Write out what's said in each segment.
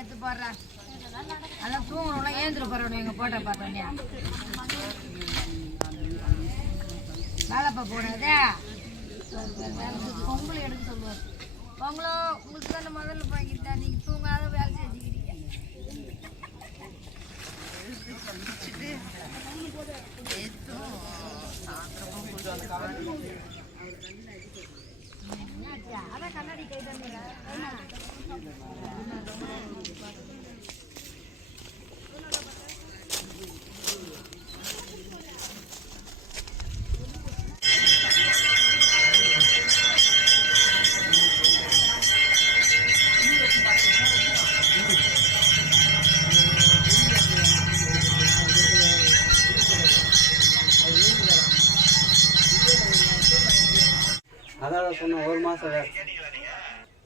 ஏற்று போடுறேன். அதான் தூங்கணும்லாம் ஏந்திர போறணும் எங்கள் போட்ட பார்த்தோன்னே வேலைப்பா போனதே பொங்கல் எடுக்க சொல்லுவார். பொங்கலோ உங்களுக்கு தானே முதல்ல வாங்கிட்டா நீங்கள் தூங்காத வேலை செஞ்சுக்கிறீங்க. அதான் கண்ணாடி கை தந்துடுறேன். அதான் சொன்ன ஒரு மாதம்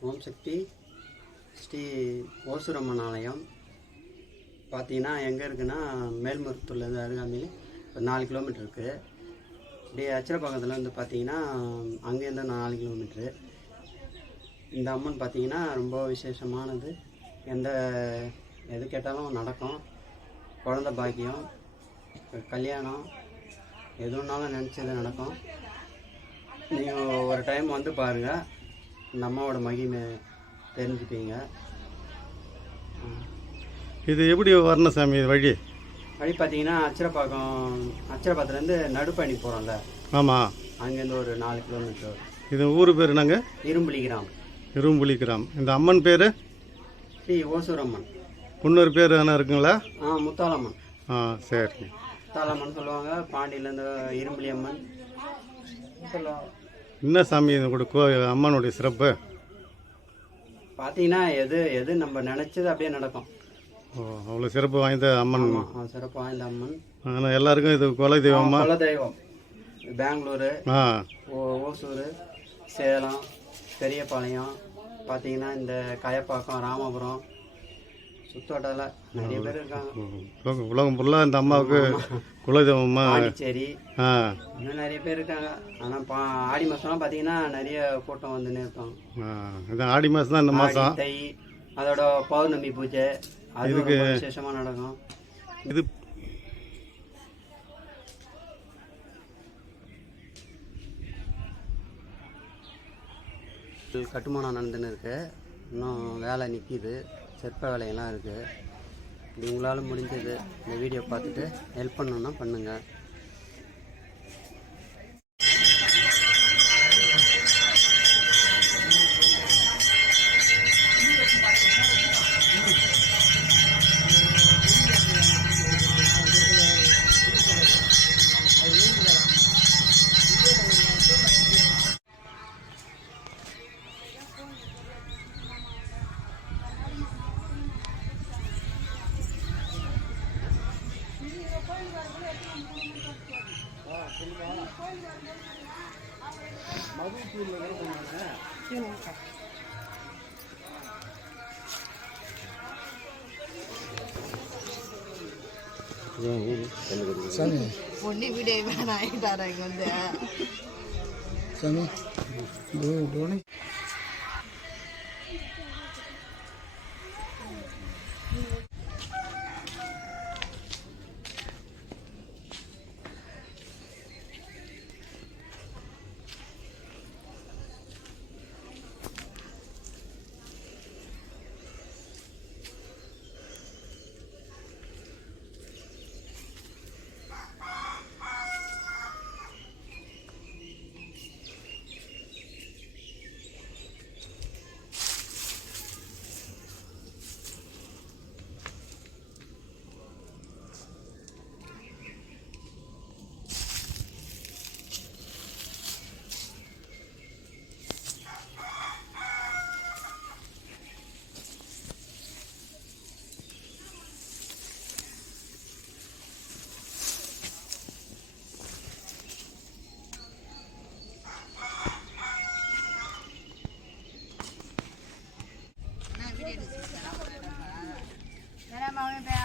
ஓம் சக்தி ஸ்ரீ ஓசுரம்மன் ஆலயம் பார்த்தீங்கன்னா எங்கே இருக்குன்னா மேல்மருத்தூர்லேருந்து அருகாமையில் ஒரு 4 கிலோமீட்டர் இருக்குது. இப்படி அச்சரப்பாக்கத்தில் வந்து பார்த்தீங்கன்னா அங்கேருந்து 4 கிலோமீட்ரு. இந்த அம்மன் பார்த்தீங்கன்னா ரொம்ப விசேஷமானது. எது கேட்டாலும் நடக்கும். குழந்த பாக்கியம், கல்யாணம், எதுனாலும் நினச்சது நடக்கும். நீங்கள் ஒரு டைம் வந்து பாருங்கள், இந்த அம்மாவோட மகிமை தெரிஞ்சுப்பீங்க. இது எப்படி வரணும் சாமி? இது வழி பார்த்தீங்கன்னா அச்சரப்பாக்கத்துலேருந்து நடுப்பயணி போகிறோம்ல. ஆமாம், அங்கேருந்து ஒரு 4 கிலோமீட்டர். இது ஊர் பேர் என்னங்க? இரும்புலி கிராமம். இரும்புலி கிராமம். இந்த அம்மன் பேர் ஸ்ரீ ஓசூரம்மன். இன்னொரு பேர் என்ன இருக்குங்களா? முத்தாலம்மன். சரி. முத்தாலம்மன் சொல்லுவாங்க. பாண்டியிலேருந்து இரும்புலி அம்மன் சொல்லுவாங்க. என்ன சாமி இதோட அம்மனுடைய சிறப்பு? பார்த்தீங்கன்னா எது நம்ம நினச்சது அப்படியே நடக்கும். அவ்வளோ சிறப்பு வாய்ந்த அம்மன். சிறப்பு வாய்ந்த அம்மன். ஆனால் எல்லாருக்கும் இது குலதெய்வமா? குலதெய்வம். பெங்களூரு, ஓசூர், சேலம், பெரியபாளையம், பார்த்தீங்கன்னா இந்த கயப்பாக்கம், ராமபுரம் சுத்தோட்டால நிறைய பேர் இருக்காங்க. உலகம் ஃபுல்லாக இந்த அம்மாவுக்கு குலதெய்வமா? பாண்டிச்சேரி இன்னும் நிறைய பேர் இருக்காங்க. ஆனால் ஆடி மாதம்லாம் பார்த்தீங்கன்னா நிறைய கூட்டம் வந்துன்னு இருப்பாங்க. இது ஆடி மாதம் தான். இந்த மாதம் தை, அதோட பௌர்ணமி பூஜை அதுக்கு விசேஷமாக நடக்கும். இது கட்டுமானம் நடந்துன்னு இருக்கு. இன்னும் வேலை நிற்கிது. சிற்ப வேலையெல்லாம் இருக்குது. உங்களால் முடிஞ்சது இந்த வீடியோ பார்த்துட்டு ஹெல்ப் பண்ணணுன்னா பண்ணுங்கள். பொண்ணு வீடியோ வேணாம் ஆகிட்டாரா இங்கே வந்து சாமி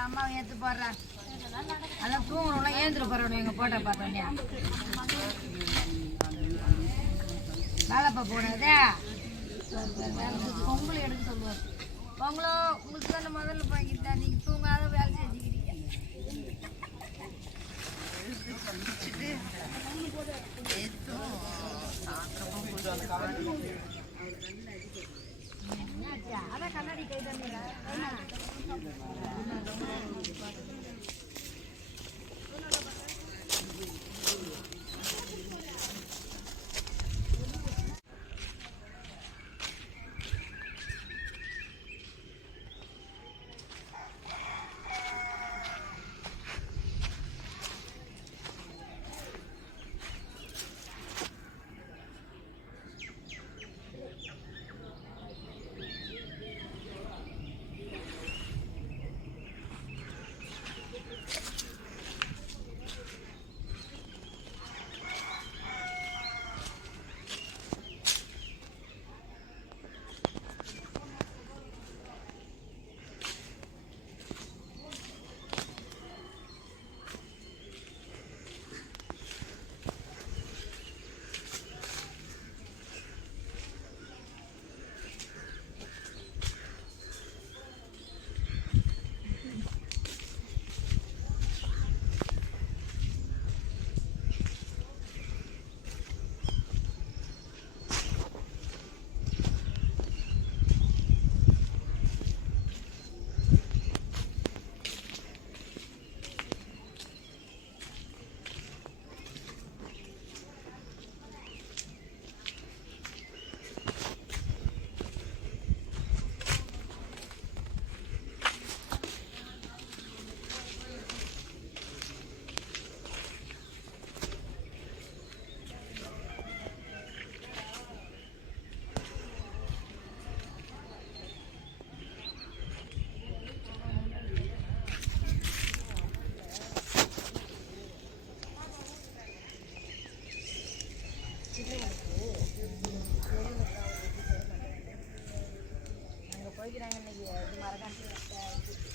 அம்மாவை ஏற்று போடுறேன். அதான் தூங்கணும்லாம் ஏந்திர போறணும் எங்கள் போட்ட பார்த்தோன்னே வேலைப்பா போனதே பொங்கல் எடுக்க சொல்லுவார். உங்களுக்கு தானே முதல்ல வாங்கிட்டா நீங்கள் தூங்காத வேலை செஞ்சுக்கிறீங்க. அதான் கண்ணாடி கை தண்ணீரா அங்கே போய்க்கிறாங்க இன்னைக்கு மரக்காணி